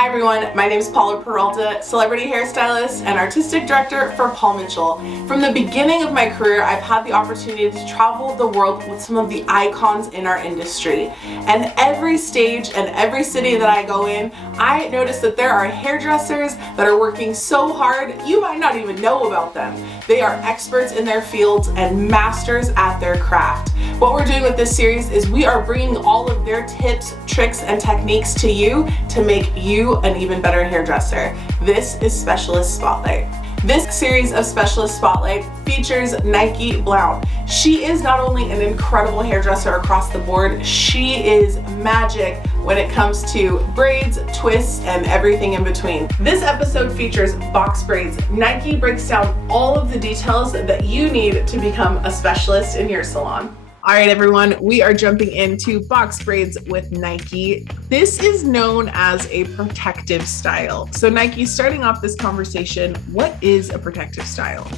Hi everyone, my name is Paula Peralta, celebrity hairstylist and artistic director for Paul Mitchell. From the beginning of my career, I've had the opportunity to travel the world with some of the icons in our industry. And every stage and every city that I go in, I notice that there are hairdressers that are working so hard, you might not even know about them. They are experts in their fields and masters at their craft. What we're doing with this series is we are bringing all of their tips, tricks, and techniques to you to make you an even better hairdresser. This is Specialist Spotlight. This series of Specialist Spotlight features Nike Blount. She is not only an incredible hairdresser across the board, she is magic when it comes to braids, twists, and everything in between. This episode features box braids. Nike breaks down all of the details that you need to become a specialist in your salon. All right, everyone, we are jumping into box braids with Nike. This is known as a protective style. So Nike, starting off this conversation, what is a protective style?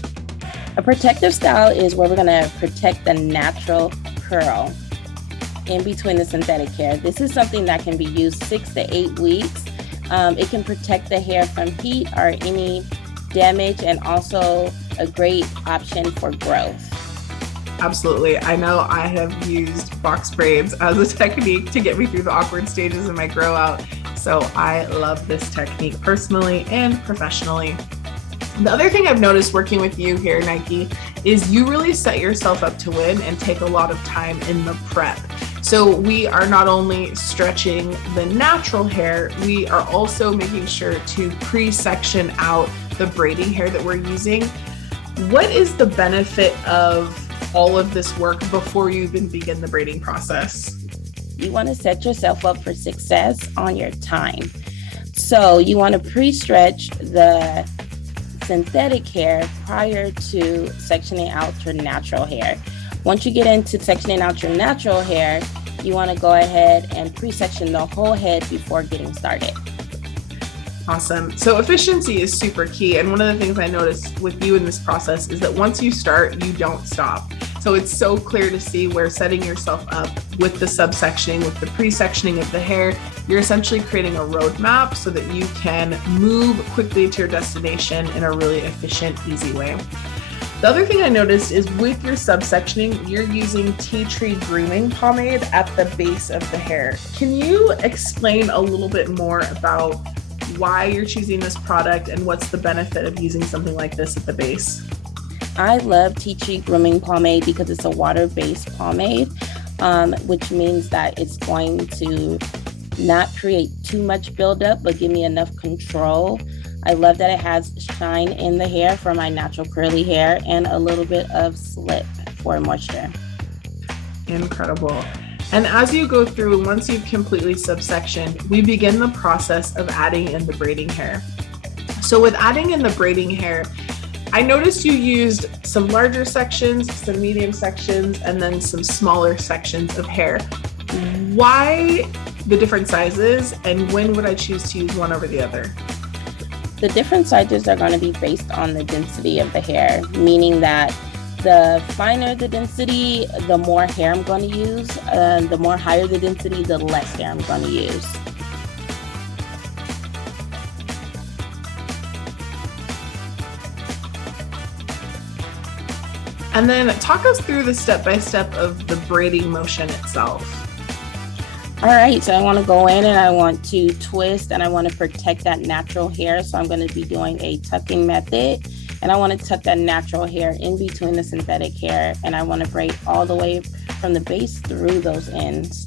A protective style is where we're gonna protect the natural curl in between the synthetic hair. This is something that can be used 6 to 8 weeks. It can protect the hair from heat or any damage, and also a great option for growth. Absolutely. I know I have used box braids as a technique to get me through the awkward stages in my grow out. So I love this technique personally and professionally. The other thing I've noticed working with you here, Nike, is you really set yourself up to win and take a lot of time in the prep. So we are not only stretching the natural hair, we are also making sure to pre-section out the braiding hair that we're using. What is the benefit of all of this work before you even begin the braiding process? You want to set yourself up for success on your time. So you want to pre-stretch the synthetic hair prior to sectioning out your natural hair. Once you get into sectioning out your natural hair, you want to go ahead and pre-section the whole head before getting started. Awesome. So efficiency is super key. And one of the things I noticed with you in this process is that once you start, you don't stop. So it's so clear to see where setting yourself up with the subsectioning, with the pre-sectioning of the hair, you're essentially creating a roadmap so that you can move quickly to your destination in a really efficient, easy way. The other thing I noticed is with your subsectioning, you're using tea tree grooming pomade at the base of the hair. Can you explain a little bit more about why you're choosing this product and what's the benefit of using something like this at the base? I love tea tree grooming pomade because it's a water-based pomade, which means that it's going to not create too much buildup, but give me enough control. I love that it has shine in the hair for my natural curly hair and a little bit of slip for moisture. Incredible. And as you go through, once you've completely subsectioned, we begin the process of adding in the braiding hair. So with adding in the braiding hair, I noticed you used some larger sections, some medium sections, and then some smaller sections of hair. Why the different sizes, and when would I choose to use one over the other? The different sizes are going to be based on the density of the hair, meaning that the finer the density, the more hair I'm going to use. The more higher the density, the less hair I'm going to use. And then talk us through the step-by-step of the braiding motion itself. All right, so I want to go in and I want to twist and I want to protect that natural hair. So I'm going to be doing a tucking method, and I want to tuck that natural hair in between the synthetic hair, and I want to braid all the way from the base through those ends.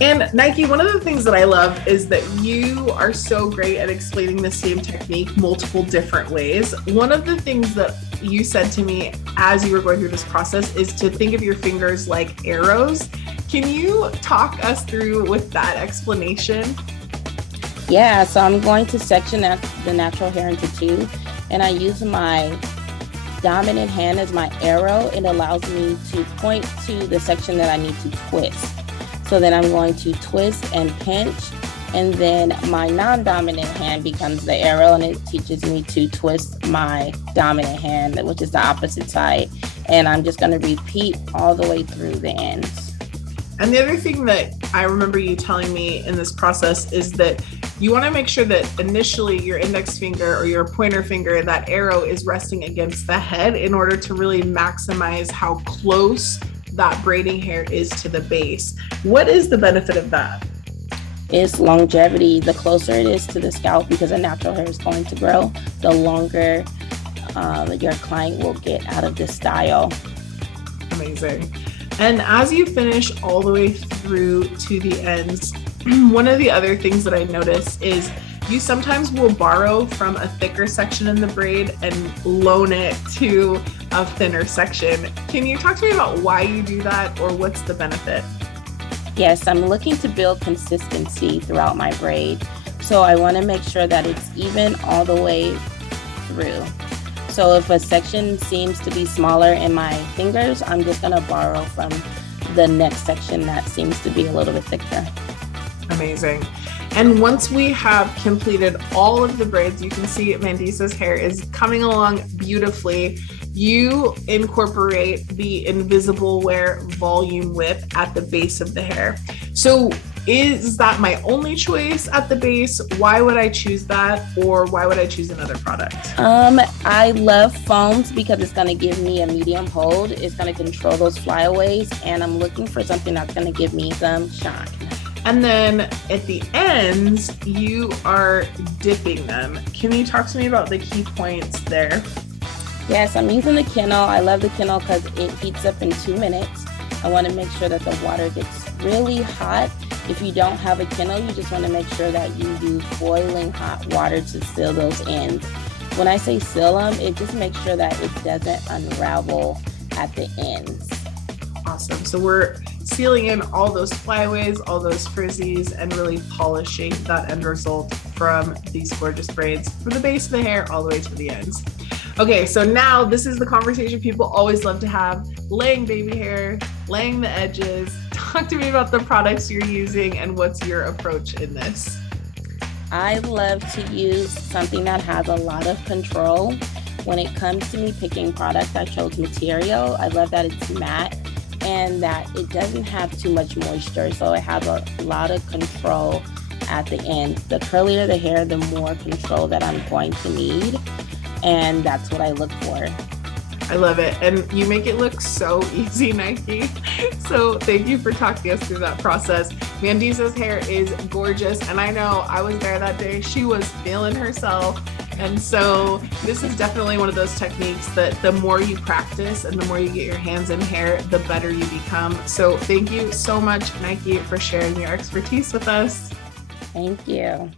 And Nike, one of the things that I love is that you are so great at explaining the same technique multiple different ways. One of the things that you said to me as you were going through this process is to think of your fingers like arrows. Can you talk us through with that explanation? Yeah, so I'm going to section out the natural hair into two, and I use my dominant hand as my arrow. It allows me to point to the section that I need to twist. So then I'm going to twist and pinch, and then my non-dominant hand becomes the arrow, and it teaches me to twist my dominant hand, which is the opposite side. And I'm just going to repeat all the way through the ends. And the other thing that I remember you telling me in this process is that you want to make sure that initially your index finger or your pointer finger, that arrow is resting against the head in order to really maximize how close that braiding hair is to the base. What is the benefit of that? It's longevity. The closer it is to the scalp, because the natural hair is going to grow, the longer your client will get out of this style. Amazing. And as you finish all the way through to the ends, one of the other things that I notice is you sometimes will borrow from a thicker section in the braid and loan it to a thinner section. Can you talk to me about why you do that, or what's the benefit? Yes, I'm looking to build consistency throughout my braid. So I want to make sure that it's even all the way through. So if a section seems to be smaller in my fingers, I'm just going to borrow from the next section that seems to be a little bit thicker. Amazing. And once we have completed all of the braids, you can see Mandisa's hair is coming along beautifully. You incorporate the invisible wear volume width at the base of the hair. So is that my only choice at the base? Why would I choose that? Or why would I choose another product? I love foams because it's going to give me a medium hold. It's going to control those flyaways, and I'm looking for something that's going to give me some shine. And then at the ends, you are dipping them. Can you talk to me about the key points there? Yes, I'm using the Kennel. I love the Kennel because it heats up in 2 minutes. I want to make sure that the water gets really hot. If you don't have a Kennel, you just want to make sure that you use boiling hot water to seal those ends. When I say seal them, it just makes sure that it doesn't unravel at the ends. Awesome. So we're sealing in all those flyaways, all those frizzies, and really polishing that end result from these gorgeous braids from the base of the hair all the way to the ends. Okay, so now this is the conversation people always love to have: laying baby hair, laying the edges. Talk to me about the products you're using and what's your approach in this. I love to use something that has a lot of control. When it comes to me picking product, I chose material. I love that it's matte and that it doesn't have too much moisture, so it has a lot of control at the end. The curlier the hair, the more control that I'm going to need, and that's what I look for. I love it. And you make it look so easy, Nike. So thank you for talking us through that process. Mandisa's hair is gorgeous, and I know I was there that day. She was feeling herself. And so this is definitely one of those techniques that the more you practice and the more you get your hands in hair, the better you become. So thank you so much, Nike, for sharing your expertise with us. Thank you.